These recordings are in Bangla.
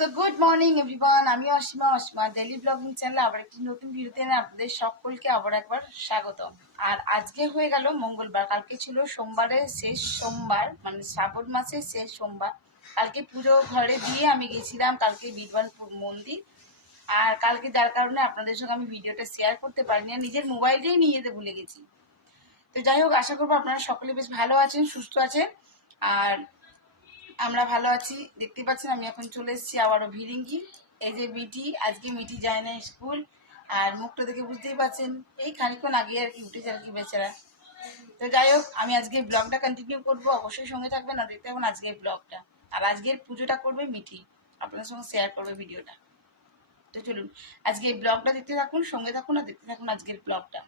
সো গুড মর্নিং এভরিওয়ান, আমি অসীমা ডেইলি ব্লগিং চ্যানেলে আবার একটি নতুন ভিডিওতে এনে আপনাদের সকলকে আবার একবার স্বাগতম। আর আজকে হয়ে গেল মঙ্গলবার, কালকে ছিল সোমবারের শেষ সোমবার, মানে শ্রাবণ মাসের শেষ সোমবার। কালকে পুজো ঘরে দিয়ে আমি গেছিলাম কালকে বীরবালপুর মন্দির। আর কালকে যার কারণে আপনাদের সঙ্গে আমি ভিডিওটা শেয়ার করতে পারিনি, নিজের মোবাইলটাই নিয়ে যেতে ভুলে গেছি। তো যাই হোক, আশা করবো আপনারা সকলে বেশ ভালো আছেন, সুস্থ আছেন। আর আমরা ভালো আছি। দেখতে পাচ্ছেন আমি এখন চলে এসেছি আবারও ভিরিঙ্গি। এই যে মিঠি, আজকে মিঠি যায় না স্কুল, আর মুখটা দেখে বুঝতেই পারছেন এই খানিক্ষণ আগে আর কি উঠেছে আর কি বেচারা। তো যাই হোক, আমি আজকে ব্লগটা কন্টিনিউ করবো, অবশ্যই সঙ্গে থাকবেন আর দেখতে পাবেন আজকের ব্লগটা। আর আজকের পুজোটা করবে মিঠি, আপনাদের সঙ্গে শেয়ার করবে ভিডিওটা। তো চলুন আজকে এই ব্লগটা দেখতে থাকুন, সঙ্গে থাকুন আর দেখতে থাকুন আজকের ব্লগটা।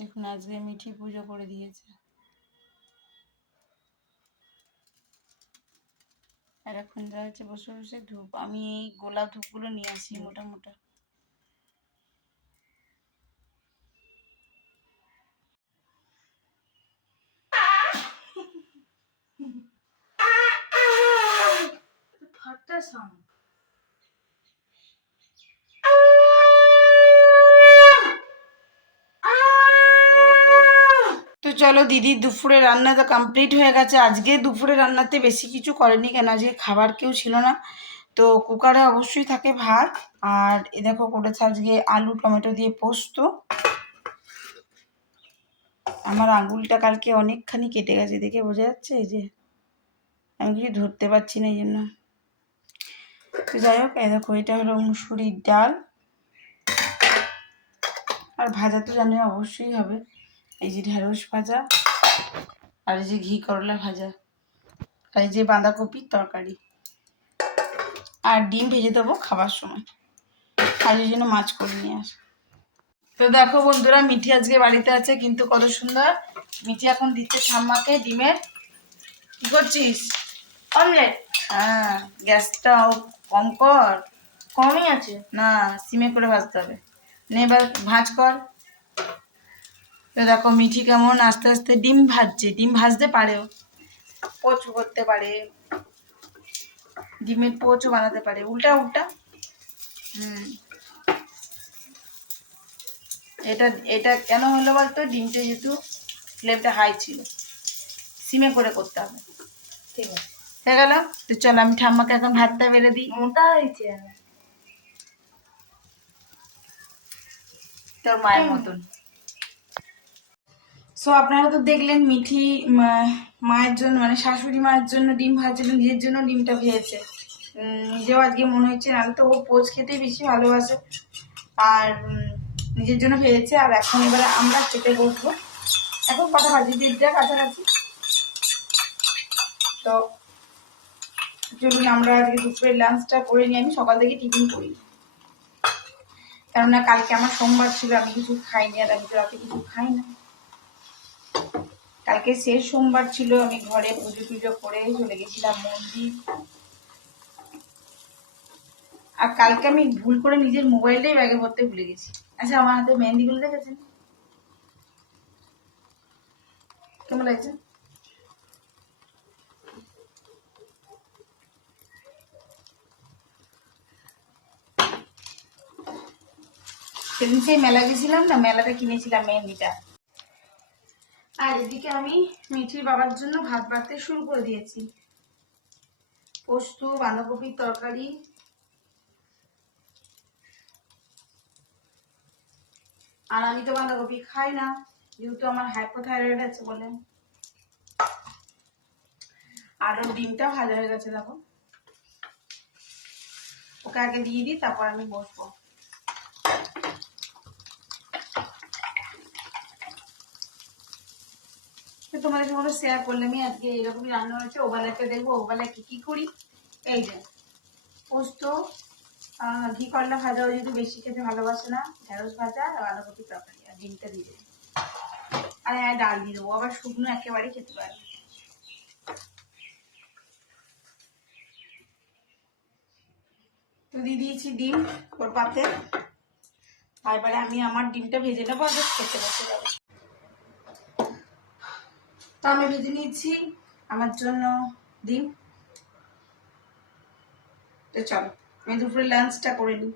দেখুন আজকে মিঠি পুজো করে দিয়েছে। আর এখন যা হচ্ছে বসে বসে ধূপ, আমি এই গোলাপ ধূপগুলো নিয়ে আসি মোটা মোটা। তো চলো, দিদির দুপুরে রান্না তো কমপ্লিট হয়ে গেছে। আজকে দুপুরে রান্নাতে বেশি কিছু করেনি, কেন আজকে খাবার কেউ ছিল না। তো কুকারে অবশ্যই থাকে ভাত। আর এ দেখো করেছে আজকে আলু টমেটো দিয়ে পোস্ত। আমার আঙুলটা কালকে অনেকখানি কেটে গেছে, দেখে বোঝা যাচ্ছে এই যে, আমি কিছু ধরতে পারছি না এই জন্য। তো যাই হোক, এই দেখো এটা হলো মুসুরির ডাল। আর ভাজা তো জানি অবশ্যই হবে, এই যে ঢেঁড়স ভাজা, আর এই যে ঘি করলা ভাজা, আর এই যে বাঁধাকপির তরকারি, আর ডিম ভেজে দেবো খাবার সময়। আর এই জন্য মাছ করে নিয়ে আস। তো দেখো বন্ধুরা, মিঠি আজকে বাড়িতে আছে, কিন্তু কত সুন্দর মিঠি এখন দিচ্ছে ঠাম্মাকে ডিমের। কি করছিস? অমলেট। হ্যাঁ, গ্যাসটা কম কর। কমই আছে না, সিমে করে ভাজতে হবে। নে এবার ভাজ কর। তো দেখো মিঠি কেমন আস্তে আস্তে ডিম ভাজছে, ডিম ভাজতে পারেও, পোচ করতে পারে, ডিমের পোচও বানাতে পারে, উল্টা উল্টা। হুম, এটা এটা কেন হলো বলতো, ডিমটা যেহেতু ফ্লেমটা হাই ছিল, সিমে করে করতে হবে। ঠিক আছে, হয়ে গেল। তো চলো আমি ঠাম্মাকে এখন ভাতটা বেড়ে দিই। মোটা হয়েছে তোর মায়ের মতন। সো আপনারা তো দেখলেন মিঠি মায়ের জন্য, মানে শাশুড়ি মায়ের জন্য ডিম ভাজছিল, নিজের জন্য ডিমটা ভেজেছে। নিজেও আজকে মনে হচ্ছে, নাহলে তো ও পোচ খেতেই বেশি ভালোবাসে। আর নিজের জন্য ভেজেছে। আর এখন এবারে আমরা খেতে বসবো। এখন কটা ভাজি, 1:30 কাছাকাছি। তো চলুন আমরা আজকে দুপুরের লাঞ্চটা করে নিই। আমি সকাল থেকে টিফিন করি, কেননা কালকে আমার সোমবার ছিল, আমি কিছু খাইনি, আর আমি তো রাতে কিছু খাই না। কালকে শেষ সোমবার ছিল, আমি ঘরে পুজো টুজো করে চলে গেছিলাম মন্দির। আর কালকে আমি ভুল করে নিজের মোবাইলটাই ব্যাগে ভরতে ভুলে গেছি। আচ্ছা, আমার হাতে মেহেন্দিগুলো দেখেছেন কেমন লাগছে? সেদিন সেই মেলা গেছিলাম না, মেলাতে কিনেছিলাম মেহেন্দিটা। আর এদিকে আমি মিঠির বাবার জন্য ভাত বাড়তে শুরু করে দিয়েছি। পোস্ত, বাঁধাকপির তরকারি। আর আমি তো বাঁধাকপি খাই না, যেহেতু আমার হাইপোথাইরয়েড আছে বলে। আর ওর ডিমটা ভালো হয়ে গেছে, দেখো। ওকে আগে দিয়ে দিই, তারপর আমি বসবো। তোমাদের সঙ্গে শেয়ার করলে আমি আজকে এরকমই রান্না হয়েছে। ওবেলাতে দেখবো ওবেলায় কি কি করি। এই যে পোস্ত, ঘি করলা ভাজা, ও যেহেতু বেশি খেতে ভালোবাসে না, ঢেঁড়স ভাজা আর বাঁধাকপি তরকারি, আর ডিমটা দিয়ে দেবো। আর হ্যাঁ, ডাল দিয়ে দেবো, আবার শুকনো একেবারে খেতে পারে। তো দিয়ে দিয়েছি ডিম ওর পাতে। আর এবারে আমি আমার ডিমটা ভেজে নেবো আর খেতে বসে যাবো। তো আমি ভেজে নিয়েছি আমার জন্য ডিম। তো চলো আমি দুপুরে লাঞ্চটা করে নিই,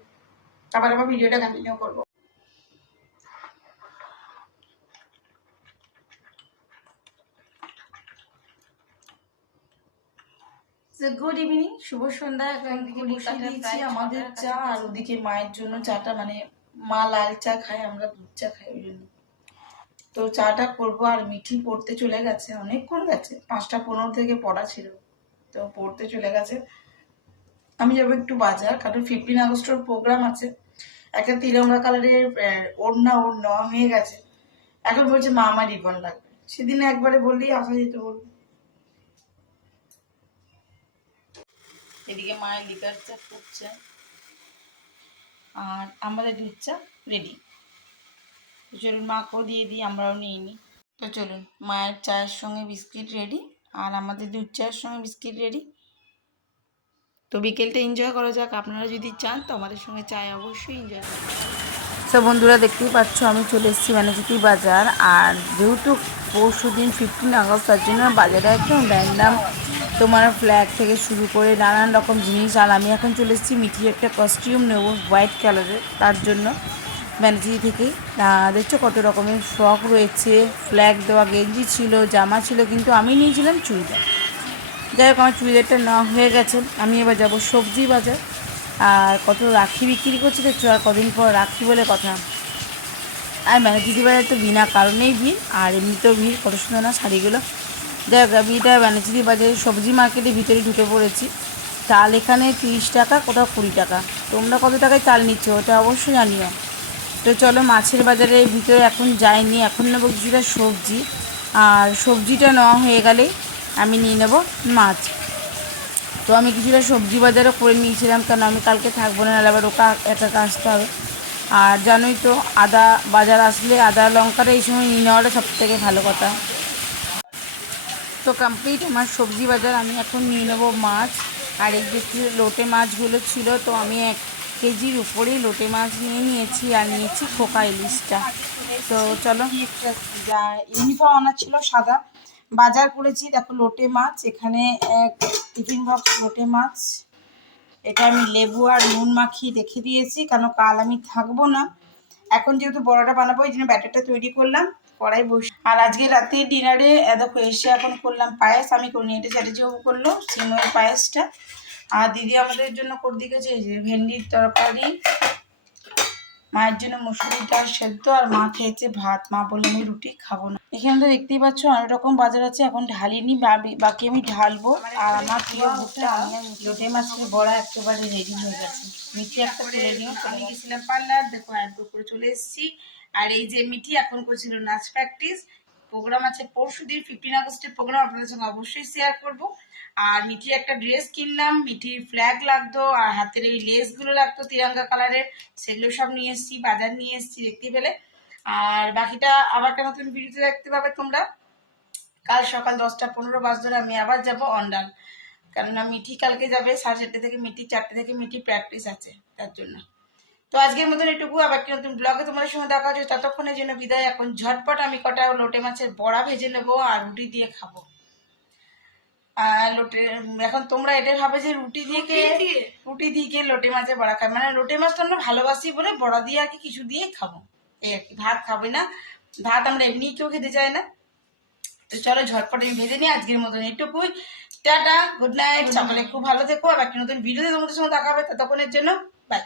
তারপর আবার ভিডিওটা কন্টিনিউ করবো। গুড ইভিনিং, শুভ সন্ধ্যা। একদিকে বসিয়ে দিয়েছি আমাদের চা, আর ওদিকে মায়ের জন্য চাটা, মানে মা লাল চা খায়, আমরা দুধ চা খাই, ওই জন্য তো চাটা করবো। আর মিঠি পড়তে চলে গেছে, অনেকক্ষণ গেছে, 5:15 থেকে পড়া ছিল, তো পড়তে চলে গেছে। আমি যাবো একটু বাজার, কারণ 15 আগস্টের প্রোগ্রাম আছে। একটা তিরঙ্গা কালারের ওড়না ওর নেওয়া হয়ে গেছে, এখন বলছে মা আমার রিবন লাগবে। সেদিন একবারে বললেই আসা যেতে বলবো। এদিকে মায়ের লিকার চা ফুটছে আর আমাদের দুধ চা রেডি। তো চলুন মাকেও দিয়ে দিই, আমরাও নিয়ে নিই। তো চলুন, মায়ের চায়ের সঙ্গে বিস্কিট রেডি আর আমাদের দুধ চায়ের সঙ্গে বিস্কিট রেডি। তো বিকেলটা এনজয় করা যাক। আপনারা যদি চান তো আমাদের সঙ্গে চায় অবশ্যই এনজয় করবেন। তো বন্ধুরা দেখতেই পাচ্ছ আমি চলে এসেছি বাণিজ্যিক বাজার। আর যেহেতু পরশু দিন 15 আগস্ট, তার জন্য বাজারে একদম র্যান্ডাম তোমার ফ্ল্যাগ থেকে শুরু করে নানান রকম জিনিস। আর আমি এখন চলে এসেছি মিঠির একটা কস্টিউম নেবো হোয়াইট কালারের, তার জন্য বাণিজ্যিক থেকেই। দেখছো কত রকমের ফ্রক রয়েছে, ফ্ল্যাগ দেওয়া গেঞ্জি ছিল, জামা ছিল, কিন্তু আমি নিয়েছিলাম চুড়িদার। যাই হোক আমার চুড়িদারটা নেওয়া হয়ে গেছে। আমি এবার যাবো সবজি বাজার। আর কত রাখি বিক্রি করছে দেখছো, আর কদিন পর রাখি বলে কথা। আর বাণিজ্যিক বাজার তো বিনা কারণেই ভিড়, আর এমনিতেও ভিড়, কত সুন্দর না শাড়িগুলো। যাই হোক আমি এটা বাণিজ্যিক বাজারে সবজি মার্কেটের ভিতরে ঢুকে পড়েছি। চাল এখানে 30 টাকা, কোথাও 20 টাকা। তোমরা কত টাকায় চাল নিচ্ছ ওটা অবশ্যই জানিও। তো চলো মাছের বাজারের ভিতরে এখন যাইনি, এখন নেবো কিছুটা সবজি। আর সবজিটা নেওয়া হয়ে গেলেই আমি নিয়ে নেবো মাছ। তো আমি কিছুটা সবজি বাজারও করে নিয়েছিলাম, কারণ আমি কালকে থাকবো না, আবার ওকে একা আসতে হবে। আর জানোই তো আদা বাজার আসলে আদা লঙ্কাটা এই সময় নিয়ে নেওয়াটা সবথেকে ভালো কথা। তো কমপ্লিট আমার সবজি বাজার। আমি এখন নিয়ে নেবো মাছ। আর এই যে লোটে মাছগুলো ছিল, তো আমি 1 কেজির উপরেই লোটে মাছ নিয়ে নিয়েছি, আর নিয়েছি খোকা ইলিশটা। তো চলো, যা ইউনিফর্ম আনা ছিল সাদা, বাজার করেছি। দেখো লোটে মাছ, এখানে 1 টিফিন বক্স লোটে মাছ। এটা আমি লেবু আর নুন মাখিয়ে রেখে দিয়েছি, কারণ কাল আমি থাকবো না। এখন যেহেতু বড়াটা বানাবো, এই জন্য ব্যাটারটা তৈরি করলাম, কড়াই বসে। আর আজকে রাতে ডিনারে দেখো এসে এখন করলাম পায়েস। আমি করিনি, এটা চ্যাটার্জিবাবু করলো সিময়ের পায়েসটা। আর দিদি আমাদের জন্য করে দিয়ে গেছে এই যে ভেন্ডির তরকারি, মায়ের জন্য মুসুরির ডাল সেদ্ধ, আর মা খেয়েছে ভাত। মা বললেন আমি রুটি খাবো না। এখানে তো দেখতেই পাচ্ছ অনেক রকম বাজার আছে, এখন ঢালিনি, বাকি আমি ঢালবো। আর আমার প্রিয় ভুট্টা লোটে মাছের বড়া একেবারে রেডি হয়ে গেছে। মিঠি একটা তুলে নিও। আমি গেছিলাম পার্লার, দেখো আইব্রো করে চলে এসেছি। আর এই যে মিঠি এখন করছিল নাচ প্র্যাকটিস। প্রোগ্রাম আছে পরশু দিন 15 আগস্টের প্রোগ্রাম, আপনাদের সঙ্গে অবশ্যই শেয়ার করবো। আর মিঠির একটা ড্রেস কিনলাম, মিঠির ফ্ল্যাগ লাগতো, আর হাতের এই লেসগুলো লাগতো তিরঙ্গা কালারের, সেগুলো সব নিয়ে এসেছি, বাজার নিয়ে এসেছি দেখতে পেলে। আর বাকিটা আবার একটা নতুন ভিডিওতে দেখতে পাবে তোমরা। কাল সকাল 10:15 বাজে আমি আবার যাব অন্ডাল, কেননা মিঠি কালকে যাবে 4:30 থেকে, মিঠি 4টে থেকে মিঠি প্র্যাকটিস আছে, তার জন্য। তো আজকের মতন এটুকু, আবার একটা নতুন ব্লগে তোমাদের সঙ্গে দেখা হচ্ছে। ততক্ষণের জন্য বিদায়। এখন ঝটপট আমি কটা লোটে মাছের বড়া ভেজে নেবো আর রুটি দিয়ে খাবো। লোটে এখন তোমরা এটা ভাবে যে রুটি দিয়ে লোটে মাছের বড়া খাই, মানে লোটে মাছটা আমরা ভালোবাসি বলে বড়া দিয়ে আর কি কিছু দিয়ে খাবো, এই আর কি। ভাত খাবে না, ভাত আমরা এমনি কেউ খেতে চাই না। তো চলো ঝটপট আমি ভেজে নিই। আজকের মতন এটুকুই, টাটা, গুড নাইট, সকালে খুব ভালো থেকো। আর একটা নতুন ভিডিওতে তোমাদের সঙ্গে দেখা হবে, ততক্ষণের জন্য বাই।